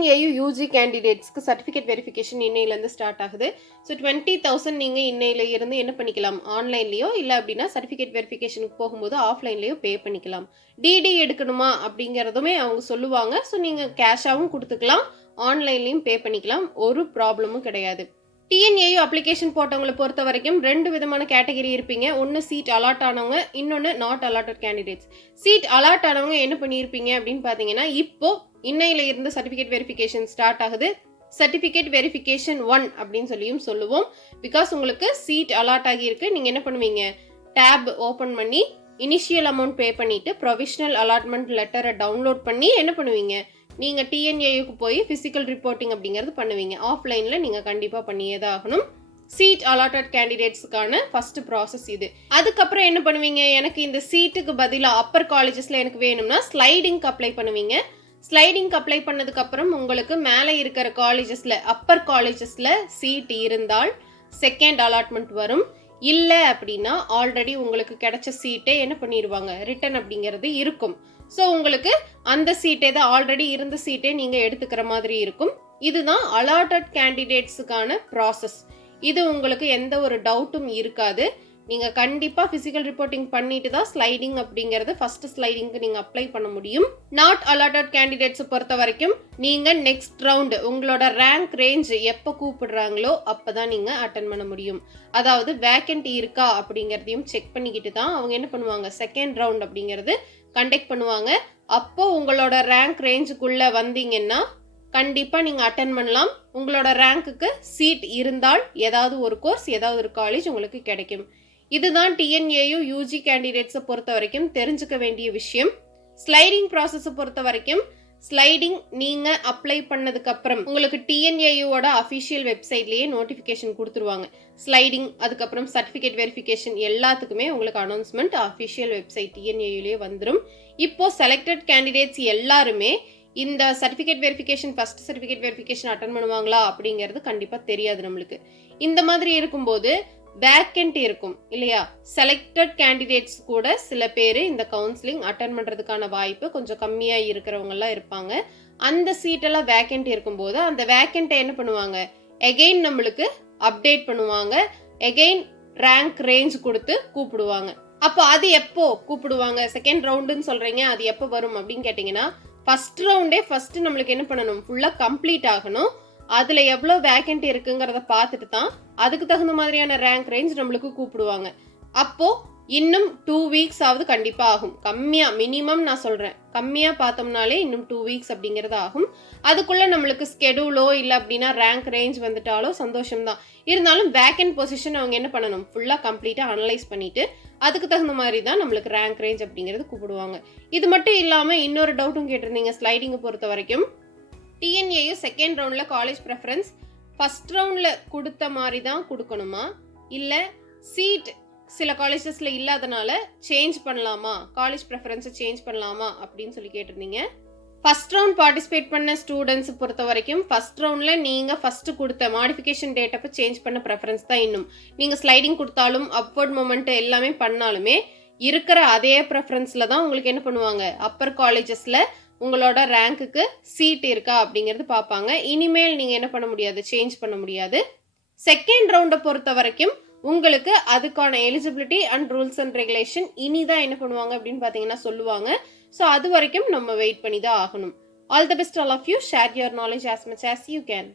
TNAU UG கேண்டிடேட்ஸ்க்கு certificate verification இன்னையிலேருந்து start ஆகுது. So 20,000 நீங்கள் இன்னையில இருந்து என்ன பண்ணிக்கலாம், ஆன்லைன்லேயோ இல்லை அப்படின்னா சர்டிஃபிகேட் வெரிஃபிகேஷனுக்கு போகும்போது ஆஃப்லைன்லேயோ பே பண்ணிக்கலாம். டிடி எடுக்கணுமா அப்படிங்கிறதுமே அவங்க சொல்லுவாங்க. ஸோ நீங்கள் கேஷாகவும் கொடுத்துக்கலாம், ஆன்லைன்லேயும் பே பண்ணிக்கலாம், ஒரு ப்ராப்ளமும் கிடையாது. TNAU அப்ளிகேஷன் போட்டவங்களை பொறுத்த வரைக்கும் 2 விதமான கேட்டகரி இருப்பீங்க. ஒன்று சீட் அலாட் ஆனவங்க, இன்னொன்று not allotted candidates. Seat allot ஆனவங்க என்ன பண்ணியிருப்பீங்க அப்படின்னு பார்த்தீங்கன்னா, இப்போ இன்னையில இருந்து சர்டிஃபிகேட் வெரிஃபிகேஷன் ஸ்டார்ட் ஆகுது. சர்டிஃபிகேட் வெரிஃபிகேஷன் 1 அப்படின்னு சொல்லியும் சொல்லுவோம். பிகாஸ் உங்களுக்கு சீட் அலாட் ஆகியிருக்கு. நீங்கள் என்ன பண்ணுவீங்க, டேப் ஓப்பன் பண்ணி இனிஷியல் அமௌண்ட் பே பண்ணிவிட்டு ப்ரொவிஷனல் அலாட்மெண்ட் லெட்டரை டவுன்லோட் பண்ணி என்ன பண்ணுவீங்க, நீங்கள் TNAUக்கு போய் ஃபிசிக்கல் ரிப்போர்ட்டிங் அப்படிங்கிறது பண்ணுவீங்க. ஆஃப்லைனில் நீங்கள் கண்டிப்பாக பண்ணியே தான் ஆகணும். சீட் அலாட்டட் கேண்டிடேட்ஸுக்கான ஃபர்ஸ்ட் ப்ராசஸ் இது. அதுக்கப்புறம் என்ன பண்ணுவீங்க, எனக்கு இந்த சீட்டுக்கு பதிலாக அப்பர் காலேஜஸில் எனக்கு வேணும்னா ஸ்லைடிங்க்கு அப்ளை பண்ணுவீங்க. ஸ்லைடிங்க்கு அப்ளை பண்ணதுக்கப்புறம் உங்களுக்கு மேலே இருக்கிற காலேஜஸில் அப்பர் காலேஜஸில் சீட் இருந்தால் செகண்ட் அலாட்மெண்ட் வரும். இல்லை அப்படின்னா ஆல்ரெடி உங்களுக்கு கிடைச்ச சீட்டே என்ன பண்ணிடுவாங்க, ரிட்டன் அப்படிங்கிறது இருக்கும். ஸோ உங்களுக்கு அந்த சீட்டே தான், ஆல்ரெடி இருந்த சீட்டே நீங்கள் எடுத்துக்கிற மாதிரி இருக்கும். இதுதான் அலாட்டட் கேண்டிடேட்ஸுக்கான ப்ராசஸ். இது உங்களுக்கு எந்த ஒரு டவுட்டும் இருக்காது. நீங்கள் கண்டிப்பாக ஃபிசிக்கல் ரிப்போர்ட்டிங் பண்ணிட்டு தான் ஸ்லைடிங் அப்படிங்கிறது ஃபர்ஸ்ட் ஸ்லைடிங்க்கு நீங்கள் அப்ளை பண்ண முடியும். நாட் அலாட்டட் கேண்டிடேட்ஸை பொறுத்த வரைக்கும் நீங்கள் நெக்ஸ்ட் ரவுண்டு உங்களோட ரேங்க் ரேஞ்ச் எப்போ கூப்பிடுறாங்களோ அப்போ தான் நீங்கள் அட்டன் பண்ண முடியும். அதாவது வேக்கன்ட் இருக்கா அப்படிங்கிறதையும் செக் பண்ணிக்கிட்டு தான் அவங்க என்ன பண்ணுவாங்க, செகண்ட் ரவுண்ட் அப்படிங்கிறது கண்டக்ட் பண்ணுவாங்க. அப்போ உங்களோட ரேங்க் ரேஞ்சுக்குள்ளே வந்தீங்கன்னா கண்டிப்பாக நீங்கள் அட்டன் பண்ணலாம். உங்களோட ரேங்க்குக்கு சீட் இருந்தால் ஏதாவது ஒரு கோர்ஸ், ஏதாவது ஒரு காலேஜ் உங்களுக்கு கிடைக்கும். இதுதான் TNAU UG கேண்டிடேட்ஸை பொறுத்த வரைக்கும் தெரிஞ்சுக்க வேண்டிய விஷயம். ஸ்லைடிங் ப்ராசஸை பொறுத்த வரைக்கும் ஸ்லைடிங் நீங்கள் அப்ளை பண்ணதுக்கப்புறம் உங்களுக்கு TNAUவோட அஃபிஷியல் வெப்சைட்லேயே நோட்டிஃபிகேஷன் கொடுத்துருவாங்க. ஸ்லைடிங் அதுக்கப்புறம் சர்டிஃபிகேட் வெரிஃபிகேஷன் எல்லாத்துக்குமே உங்களுக்கு அனௌன்ஸ்மெண்ட் அஃபிஷியல் வெப்சைட் TNAUலேயே வந்துடும். இப்போ செலக்டட் கேண்டிடேட்ஸ் எல்லாருமே இந்த certificate verification first certificate verification attend பண்ணுவாங்களா அப்படிங்கிறது கண்டிப்பாக தெரியாது நம்மளுக்கு. இந்த மாதிரி இருக்கும்போது வேக்கன்ட் இருக்கும் இல்லையா, செலக்டட் கேண்டிடேட்ஸ் கூட சில பேர் இந்த கவுன்சிலிங் அட்டன் பண்ணுறதுக்கான வாய்ப்பு கொஞ்சம் கம்மியாக இருக்கிறவங்கலாம் இருப்பாங்க. அந்த சீட்டெல்லாம் வேக்கன்ட் இருக்கும்போது அந்த வேக்கண்ட்டை என்ன பண்ணுவாங்க, எகெயின் நம்மளுக்கு அப்டேட் பண்ணுவாங்க, எகெயின் ரேங்க் ரேஞ்ச் கொடுத்து கூப்பிடுவாங்க. அப்போ அது எப்போ கூப்பிடுவாங்க, செகண்ட் ரவுண்டுன்னு சொல்கிறீங்க, அது எப்போ வரும் அப்படின்னு கேட்டிங்கன்னா, ஃபர்ஸ்ட் ரவுண்டே ஃபர்ஸ்ட் நம்மளுக்கு என்ன பண்ணணும், ஃபுல்லாக கம்ப்ளீட் ஆகணும். அதில் எவ்வளோ வேக்கன்ட் இருக்குங்கிறத பார்த்துட்டு தான் அதுக்கு தகுந்த மாதிரியான ரேங்க் ரேஞ்ச் நம்மளுக்கு கூப்பிடுவாங்க. அப்போது இன்னும் 2 வீக்ஸ் ஆகுது கண்டிப்பாக ஆகும். கம்மியாக மினிமம் நான் சொல்கிறேன், கம்மியாக பார்த்தோம்னாலே இன்னும் 2 வீக்ஸ் அப்படிங்கிறது ஆகும். அதுக்குள்ளே நம்மளுக்கு ஸ்கெடியூலோ இல்லை அப்படின்னா ரேங்க் ரேஞ்ச் வந்துட்டாலோ சந்தோஷம்தான். இருந்தாலும் வேக்கன்ட் பொசிஷன் அவங்க என்ன பண்ணணும், ஃபுல்லாக கம்ப்ளீட்டாக அனலைஸ் பண்ணிவிட்டு அதுக்கு தகுந்த மாதிரி தான் நம்மளுக்கு ரேங்க் ரேஞ்ச் அப்படிங்கிறது கூப்பிடுவாங்க. இது மட்டும் இல்லாமல் இன்னொரு டவுட்டும் கேட்டிருந்தீங்க. ஸ்லைடிங்கை பொறுத்த வரைக்கும் TNAU செகண்ட் ரவுண்டில் காலேஜ் ப்ரெஃபரன்ஸ் ஃபர்ஸ்ட் ரவுண்டில் கொடுத்த மாதிரி தான் கொடுக்கணுமா, இல்லை சீட் சில காலேஜஸில் இல்லாதனால சேஞ்ச் பண்ணலாமா, காலேஜ் ப்ரெஃபரன்ஸை சேஞ்ச் பண்ணலாமா அப்படின்னு சொல்லி கேட்டிருந்தீங்க. ஃபர்ஸ்ட் ரவுண்ட் பார்ட்டிசிபேட் பண்ண ஸ்டூடெண்ட்ஸ் பொறுத்த வரைக்கும் ஃபர்ஸ்ட் ரவுண்டில் நீங்கள் ஃபஸ்ட்டு கொடுத்த மாடிஃபிகேஷன் டேட்டப்போ சேஞ்ச் பண்ண ப்ரெஃபரன்ஸ் தான் இன்னும். நீங்கள் ஸ்லைடிங் கொடுத்தாலும் அப்வர்ட் மூமெண்ட் எல்லாமே பண்ணாலுமே இருக்கிற அதே ப்ரெஃபரன்ஸில் தான் உங்களுக்கு என்ன பண்ணுவாங்க, அப்பர் காலேஜஸில் உங்களோட ரேங்க்குக்கு சீட் இருக்கா அப்படிங்கிறது பார்ப்பாங்க. இனிமேல் நீங்கள் என்ன பண்ண முடியாது, சேஞ்ச் பண்ண முடியாது. செகண்ட் ரவுண்டை பொறுத்த வரைக்கும் உங்களுக்கு அதுக்கான eligibility and rules and regulation இனிதான் என்ன பண்ணுவாங்க அப்படின்னு பார்த்தீங்கன்னா சொல்லுவாங்க. ஸோ அது வரைக்கும் நம்ம வெயிட் பண்ணி தான் ஆகணும். All the best all of you. Share your knowledge as much as you can.